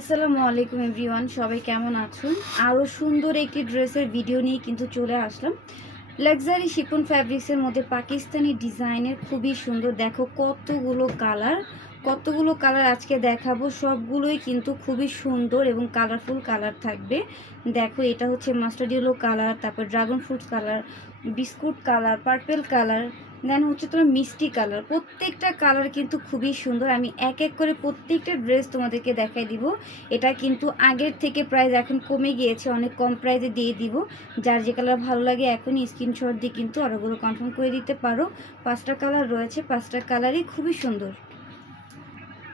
আসসালামু আলাইকুম এভরিওয়ান, সবাই কেমন আছেন? আরও সুন্দর একটি ড্রেসের ভিডিও নিয়ে কিন্তু চলে আসলাম। লাক্সারি শিপন ফ্যাব্রিক্সের মধ্যে পাকিস্তানি ডিজাইনের খুবই সুন্দর। দেখো কতগুলো কালার কতগুলো কালার আজকে দেখাবো। সবগুলোই কিন্তু খুবই সুন্দর এবং কালারফুল কালার থাকবে। দেখো, এটা হচ্ছে মাস্টার্ড ইয়েলো কালার তারপর dragon fruit colour biscuit colour purple colour then হচ্ছে তোমার মিষ্টি কালার। প্রত্যেকটা কালার কিন্তু খুবই সুন্দর। আমি এক এক করে প্রত্যেকটা ড্রেস তোমাদেরকে দেখাই দিব। এটা কিন্তু আগের থেকে প্রাইস এখন কমে গিয়েছে। অনেক কম প্রাইসে দিয়ে দিব। যার যে কালার ভালো লাগে এখনই স্ক্রিনশট দিয়ে কিন্তু আরোগুলো কনফার্ম করে দিতে পারো। পাঁচটা কালার রয়েছে। পাঁচটা কালারই খুবই সুন্দর।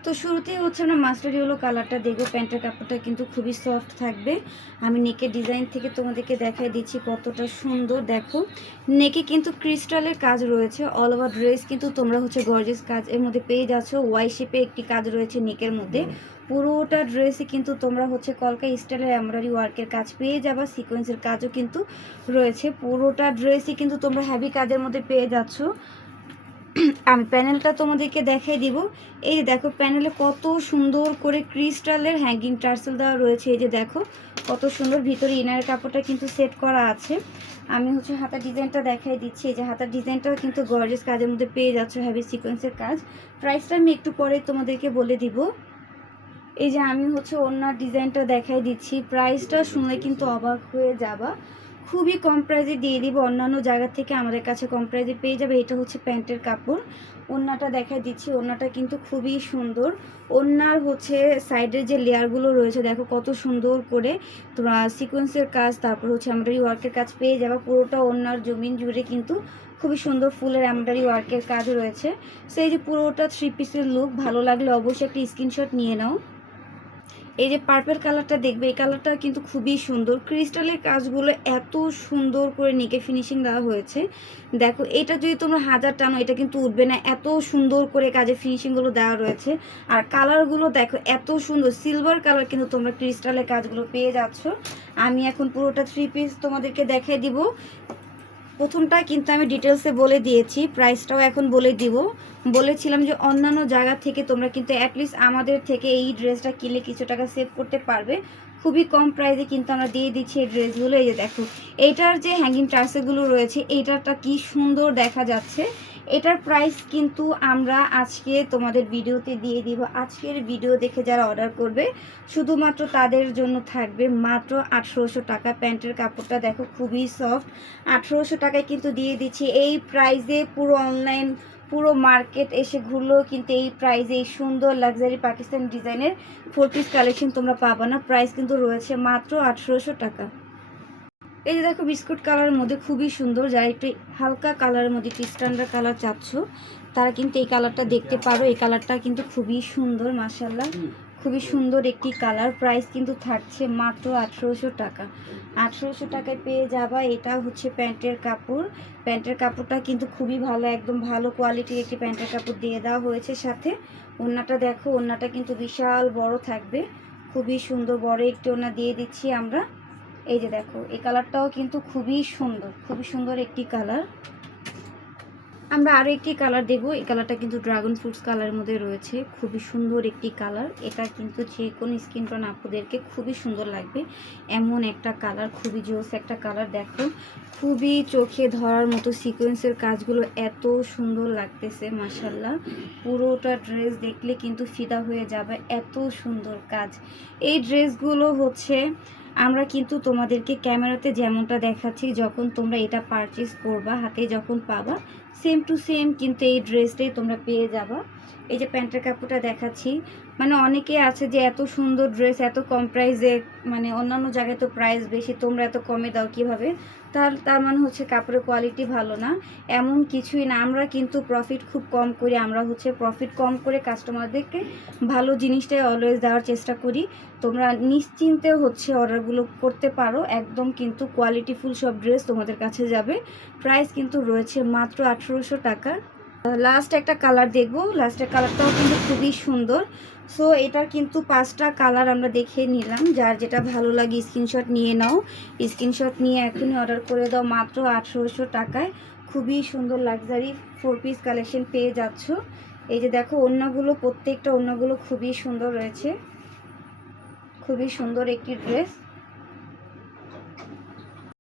তো শুরুতেই হচ্ছে আমরা মাস্টার ইয়েলো কালারটা দেখব প্যান্টের কাপড়টা কিন্তু খুবই সফট থাকবে। আমি নেকের ডিজাইন থেকে তোমাদেরকে দেখাই দিচ্ছি কতটা সুন্দর দেখো। নেকে কিন্তু ক্রিস্টালের কাজ রয়েছে অল ওভার ড্রেস কিন্তু তোমরা হচ্ছে গর্জেস কাজ এর মধ্যে পেয়ে যাচ্ছ। ওয়াই শেপে একটি কাজ রয়েছে নেকের মধ্যে। পুরোটা ড্রেসে কিন্তু তোমরা হচ্ছে কলকা স্টাইলের এমব্রয়ডারি ওয়ার্কের কাজ পেয়ে যাবা সিকোয়েন্সের কাজও কিন্তু রয়েছে। পুরোটা ড্রেসই কিন্তু তোমরা হ্যাভি কাজের মধ্যে পেয়ে যাচ্ছ। আমি প্যানেলটা তোমাদেরকে দেখাই দিব। এই যে দেখো, প্যানেলে কত সুন্দর করে ক্রিস্টালের হ্যাঙ্গিং টার্সেল দেওয়া রয়েছে। এই যে দেখো, কত সুন্দর ভিতরে ইনার কাপড়টা কিন্তু সেট করা আছে। আমি হচ্ছে হাতার ডিজাইনটা দেখাই দিচ্ছি। এই যে হাতার ডিজাইনটাও কিন্তু গর্জেস কাজের মধ্যে পেয়ে যাচ্ছে হ্যাভি সিকোয়েন্সের কাজ। প্রাইসটা আমি একটু পরে তোমাদেরকে বলে দিব। এই যে আমি হচ্ছে ওনার ডিজাইনটা দেখাই দিচ্ছি। প্রাইসটা শুনলে কিন্তু অবাক হয়ে যাবা। খুবই কম প্রাইসে দিয়ে দিব। অন্যান্য জায়গা থেকে আমাদের কাছে কম প্রাইসে পেয়ে যাবে। এটা হচ্ছে প্যান্টের কাপড়। ওন্নাটা দেখাই দিচ্ছি। ওন্নাটা কিন্তু খুবই সুন্দর। ওন্নার হচ্ছে সাইডের যে লেয়ারগুলো রয়েছে, দেখো কত সুন্দর করে তোমরা সিকোয়েন্সের কাজ, তারপর হচ্ছে এমব্রয়ডারি ওয়ার্কের কাজ পেয়ে যাবে। পুরোটা ওন্নার জমিন জুড়ে কিন্তু খুবই সুন্দর ফুলের এমব্রয়ডারি ওয়ার্কের কাজ রয়েছে। সেই যে পুরোটা থ্রি পিসের লুক ভালো লাগলে অবশ্যই একটা স্ক্রিনশট নিয়ে নাও। এই যে পার্পেল কালারটা দেখবে, এই কালারটা কিন্তু খুবই সুন্দর। ক্রিস্টালের কাজগুলো এত সুন্দর করে নিকে ফিনিশিং দেওয়া হয়েছে। দেখো, এটা যদি তোমরা হাজার টানো, এটা কিন্তু উঠবে না। এত সুন্দর করে কাজে ফিনিশিংগুলো দেওয়া রয়েছে। আর কালারগুলো দেখো, এত সুন্দর। সিলভার কালার কিন্তু তোমরা ক্রিস্টালের কাজগুলো পেয়ে যাচ্ছ। আমি এখন পুরোটা থ্রি পিস তোমাদেরকে দেখাই দিব। প্রথমটা কিন্তু আমি ডিটেলসে বলে দিয়েছি, প্রাইসটাও এখন বলে দিব। বলেছিলাম যে অন্যান্য জায়গা থেকে তোমরা কিন্তু অ্যাটলিস্ট আমাদের থেকে এই ড্রেসটা কিনলে কিছু টাকা সেভ করতে পারবে। খুবই কম প্রাইসে কিন্তু আমরা দিয়ে দিচ্ছি এই ড্রেসগুলো। এই যে দেখো, এইটার যে হ্যাঙ্গিং টার্সেগুলো রয়েছে, এইটারটা কি সুন্দর দেখা যাচ্ছে। এটার প্রাইস কিন্তু আমরা আজকে তোমাদের ভিডিওতে দিয়ে দিব। আজকের ভিডিও দেখে যারা অর্ডার করবে, শুধুমাত্র তাদের জন্য থাকবে মাত্র আঠেরোশো টাকা। প্যান্টের কাপড়টা দেখো খুবই সফট আঠেরোশো টাকায় কিন্তু দিয়ে দিচ্ছি। এই প্রাইসে পুরো অনলাইন পুরো মার্কেট এসে ঘুরলেও কিন্তু এই প্রাইসে এই সুন্দর লাক্সারি পাকিস্তান ডিজাইনের ফোর পিস কালেকশন তোমরা পাবা না। প্রাইস কিন্তু রয়েছে মাত্র আঠেরোশো টাকা। এই যে দেখো বিস্কুট কালারের মধ্যে খুবই সুন্দর, যারা একটু হালকা কালারের মধ্যে একটু স্ট্যান্ডার্ড কালার চাচ্ছ, তারা কিন্তু এই কালারটা দেখতে পারো। এই কালারটা কিন্তু খুবই সুন্দর মাসাল্লাহ খুবই সুন্দর একটি কালার। প্রাইস কিন্তু থাকছে মাত্র আঠেরোশো টাকা। আঠেরোশো টাকায় পেয়ে যাবা। এটা হচ্ছে প্যান্টের কাপড়। প্যান্টের কাপড়টা কিন্তু খুবই ভালো, একদম ভালো কোয়ালিটির একটি প্যান্টের কাপড় দিয়ে দেওয়া হয়েছে সাথে। ওড়নাটা দেখো ওড়নাটা কিন্তু বিশাল বড় থাকবে। খুবই সুন্দর, বড় একটি ওড়না দিয়ে দিচ্ছি আমরা। এই যে দেখো, এই কালারটাও কিন্তু খুবই সুন্দর খুবই সুন্দর একটি কালার আমরা আরও একটি কালার দেখব। এই কালারটা কিন্তু ড্রাগন ফ্রুটস কালারের মধ্যে রয়েছে। খুবই সুন্দর একটি কালার এটা কিন্তু যে কোনো স্কিন টোন আপুদেরকে খুবই সুন্দর লাগবে। এমন একটা কালার খুবই জোস একটা কালার দেখো। খুবই চোখে ধরার মতো সিকোয়েন্সের কাজগুলো এত সুন্দর লাগতেছে মাসাল্লাহ পুরোটা ড্রেস দেখলে কিন্তু ফিদা হয়ে যাবে। এত সুন্দর কাজ। এই ড্রেসগুলো হচ্ছে আমরা কিন্তু তোমাদেরকে ক্যামেরাতে যেমনটা দেখাচ্ছি, যখন তোমরা এটা পারচেস করবা, হাতে যখন পাবা সেম টু সেম কিন্তু এই ড্রেসটাই তোমরা পেয়ে যাবা। এই যে প্যান্টের কাপড়টা দেখাচ্ছি মানে অনেকে আছে যে এত সুন্দর ড্রেস এত কম প্রাইসে মানে অন্যান্য জায়গায় তো প্রাইস বেশি, তোমরা এত কমে দাও কীভাবে? তার তার মানে হচ্ছে কাপড়ের কোয়ালিটি ভালো না। এমন কিছুই না, আমরা কিন্তু প্রফিট খুব কম করি, আমরা হচ্ছে প্রফিট কম করে কাস্টমারদেরকে ভালো জিনিসটাই অলওয়েজ দেওয়ার চেষ্টা করি। তোমরা নিশ্চিন্তে হচ্ছে অর্ডারগুলো করতে পারো, একদম কিন্তু কোয়ালিটিফুল সব ড্রেস তোমাদের কাছে যাবে। প্রাইস কিন্তু রয়েছে মাত্র আঠেরোশো টাকা। লাস্ট একটা কালার দেখব। লাস্টের কালারটাও কিন্তু খুবই সুন্দর। সো এটার কিন্তু পাঁচটা কালার আমরা দেখে নিলাম। যার যেটা ভালো লাগে স্ক্রিনশট নিয়ে নাও। স্ক্রিনশট নিয়ে এখনই অর্ডার করে দাও মাত্র আঠেরোশো টাকায়। খুবই সুন্দর লাক্সারি ফোর পিস কালেকশন পেয়ে যাচ্ছ। এই যে দেখো, অন্যগুলো, প্রত্যেকটা অন্যগুলো খুবই সুন্দর রয়েছে। খুবই সুন্দর একটি ড্রেস